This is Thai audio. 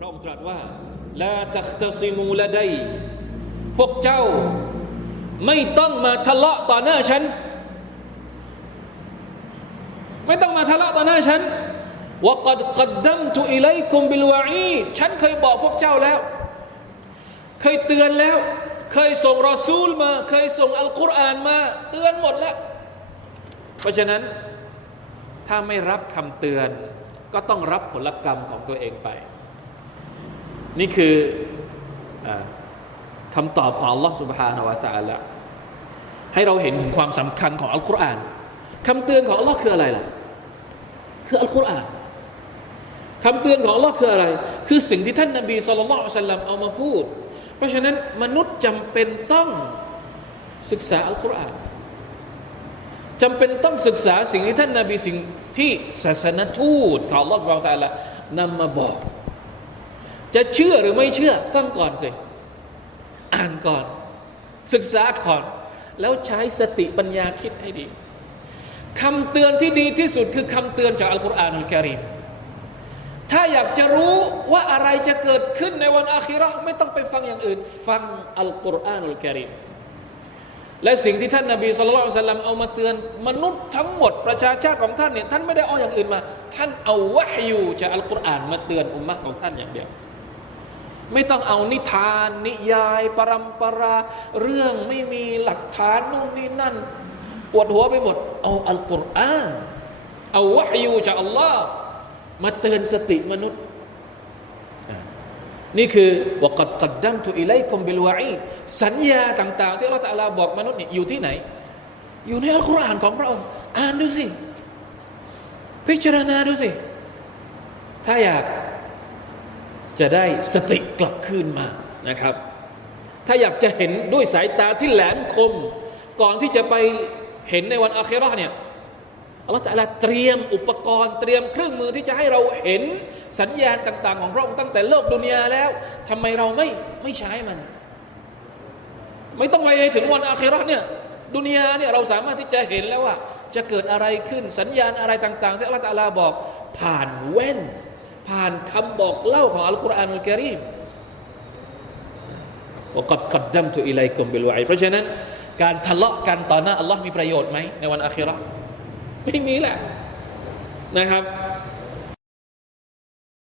พระองค์ตรัสว่าลาตัคตซิมูละไดพวกเจ้าไม่ต้องมาทะเลาะต่อหน้าฉัน ไม่ต้องมาทะเลาะต่อหน้าฉันว่ากัดกัดดัมตุอิไลคุมบิลวาอีฉันเคยบอกพวกเจ้าแล้ว เคยเตือนแล้ว เคยส่งรอซูลมา เคยส่งอัลกุรอานมา เตือนหมดแล้ว เพราะฉะนั้นถ้าไม่รับคำเตือนก็ต้องรับผลกรรมของตัวเองไป นี่คืออาคำตอบของ Allah سبحانه และ تعالى ให้เราเห็นถึงความสำคัญของอัลกุรอานคำเตือนของ Allah คืออะไรล่ะ คืออัลกุรอานคำเตือนของ Allah คืออะไร คือสิ่งที่ท่านนบีสุลต่านละสัลลัมเอามาพูด เพราะฉะนั้นมนุษย์จำเป็นต้องศึกษาอัลกุรอานจำเป็นต้องศึกษาสิ่งที่ท่านนบีสิ่งที่ศาสนทูตของ Allah บางตาละนำมาบอก จะเชื่อหรือไม่เชื่อ ฟังก่อนสิ อ่านก่อน ศึกษาก่อน แล้วใช้สติปัญญาคิดให้ดีคำเตือนที่ดีที่สุดคือคำเตือนจากอัลกุรอานอัลกิริมถ้าอยากจะรู้ว่าอะไรจะเกิดขึ้นในวันอาคิราไม่ต้องไปฟังอย่างอื่น ฟังอัลกุรอานอัลกิริมและสิ่งที่ท่านนาบีสุลต่านสัลลัมเอามาเตือนมนุษย์ทั้งหมดประชาชาติของท่านเนี่ยท่านไม่ได้เอาอย่างอื่นมา ท่านเอาวะฮยูจากอัลกุรอานมาเตือนอุมมะของท่านอย่างเดียว ไม่ต้องเอานิทาน นิยาย ปรำปรา เรื่องไม่มีหลักฐานนู่นนี่นั่นปวดหัวไปหมด เอาอัลกุรอานเอาวะฮยูจากอัลลอฮ์มาเตือนสติมนุษย์ นี่คือวกัดกัดดัมตุอิไลคอมบิลวาอีสัญญาต่าง ๆ ที่อัลลอฮฺตะลาบอกมนุษย์นี่อยู่ที่ไหน อยู่ในอัลกุรอานของพระองค์อ่านดูสิ พิจารณาดูสิ ถ้าอยาก จะได้สติกลับคืนมานะครับ ถ้าอยากจะเห็นด้วยสายตาที่แหลมคม ก่อนที่จะไปเห็นในวันอาเคราเนี่ยอัลลอฮฺตะอาลาเตรียมอุปกรณ์เตรียมเครื่องมือที่จะให้เราเห็นสัญญาณต่าง ๆ ของพระองค์ตั้งแต่โลกดุนยาแล้วทำไมเราไม่ไม่ใช้มัน ไม่ต้องไปถึงวันอาเคราเนี่ยดุนยาเนี่ยเราสามารถที่จะเห็นแล้วว่าจะเกิดอะไรขึ้นสัญญาณอะไรต่าง ๆ ที่อัลลอฮฺตะอาลาบอกผ่านแว่น ผ่านคำบอกเล่าของอัลกุรอานอัลกิริมว่ากับกับดัมตุอิไลกุมบิลวะเพราะฉะนั้นการทะเลาะกันต่อหน้าอัลลอฮ์มีประโยชน์ไหมในวันอาคิเราะไม่มีแหละนะครับ